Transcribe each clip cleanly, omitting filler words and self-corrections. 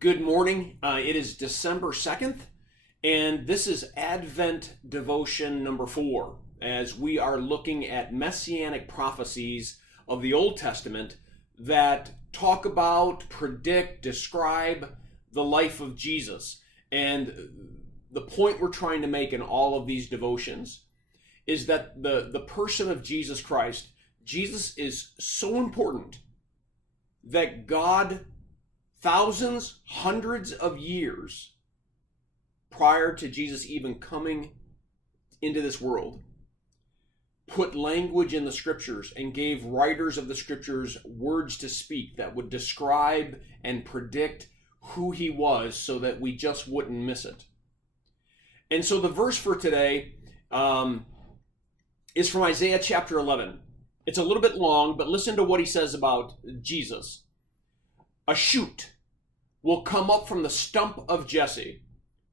Good morning. It is December 2nd, and this is Advent Devotion number 4, as we are looking at messianic prophecies of the Old Testament that talk about, predict, describe the life of Jesus. And the point we're trying to make in all of these devotions is that the person of Jesus Christ, Jesus is so important that God, thousands, hundreds of years prior to Jesus even coming into this world, put language in the scriptures and gave writers of the scriptures words to speak that would describe and predict who he was so that we just wouldn't miss it. And so the verse for today is from Isaiah chapter 11. It's a little bit long, but listen to what he says about Jesus. A shoot will come up from the stump of Jesse.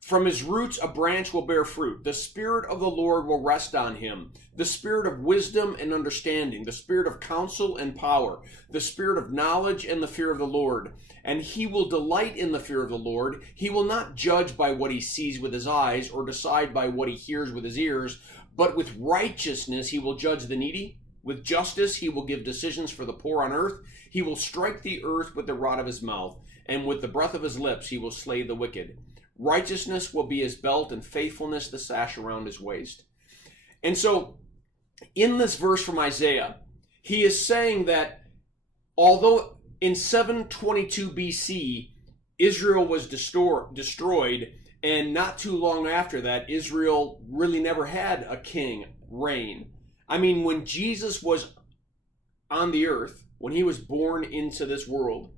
From his roots a branch will bear fruit. The Spirit of the Lord will rest on him. The Spirit of wisdom and understanding. The Spirit of counsel and power. The Spirit of knowledge and the fear of the Lord. And he will delight in the fear of the Lord. He will not judge by what he sees with his eyes or decide by what he hears with his ears, but with righteousness he will judge the needy. With justice he will give decisions for the poor on earth. He will strike the earth with the rod of his mouth, and with the breath of his lips he will slay the wicked. Righteousness will be his belt, and faithfulness the sash around his waist. And so, in this verse from Isaiah, he is saying that although in 722 BC, Israel was destroyed, and not too long after that, Israel really never had a king reign. I mean, when Jesus was on the earth, when he was born into this world,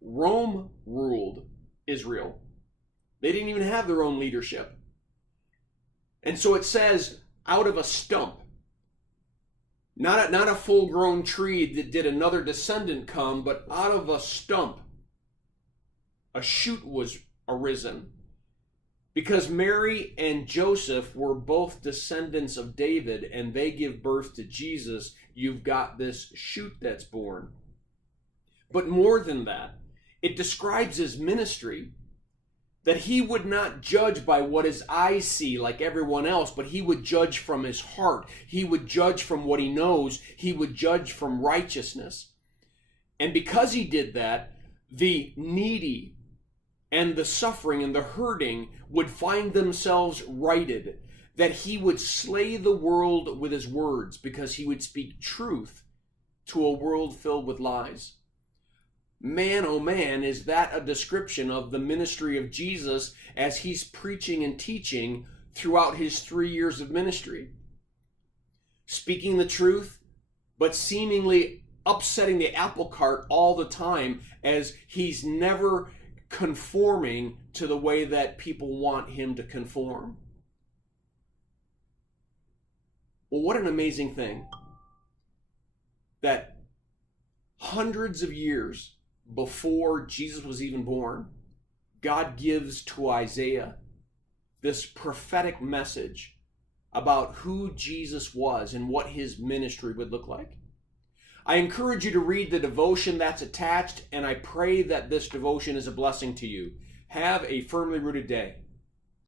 Rome ruled Israel. They didn't even have their own leadership. And so it says, out of a stump, not a full-grown tree that did another descendant come, but out of a stump, a shoot was arisen. Because Mary and Joseph were both descendants of David, and they give birth to Jesus, you've got this shoot that's born. But more than that, it describes his ministry, that he would not judge by what his eyes see like everyone else, but he would judge from his heart. He would judge from what he knows. He would judge from righteousness. And because he did that, the needy and the suffering and the hurting would find themselves righted, that he would slay the world with his words because he would speak truth to a world filled with lies. Man, oh man, is that a description of the ministry of Jesus as he's preaching and teaching throughout his 3 years of ministry. Speaking the truth, but seemingly upsetting the apple cart all the time, as he's never conforming to the way that people want him to conform. Well, what an amazing thing that hundreds of years before Jesus was even born, God gives to Isaiah this prophetic message about who Jesus was and what his ministry would look like. I encourage you to read the devotion that's attached, and I pray that this devotion is a blessing to you. Have a firmly rooted day.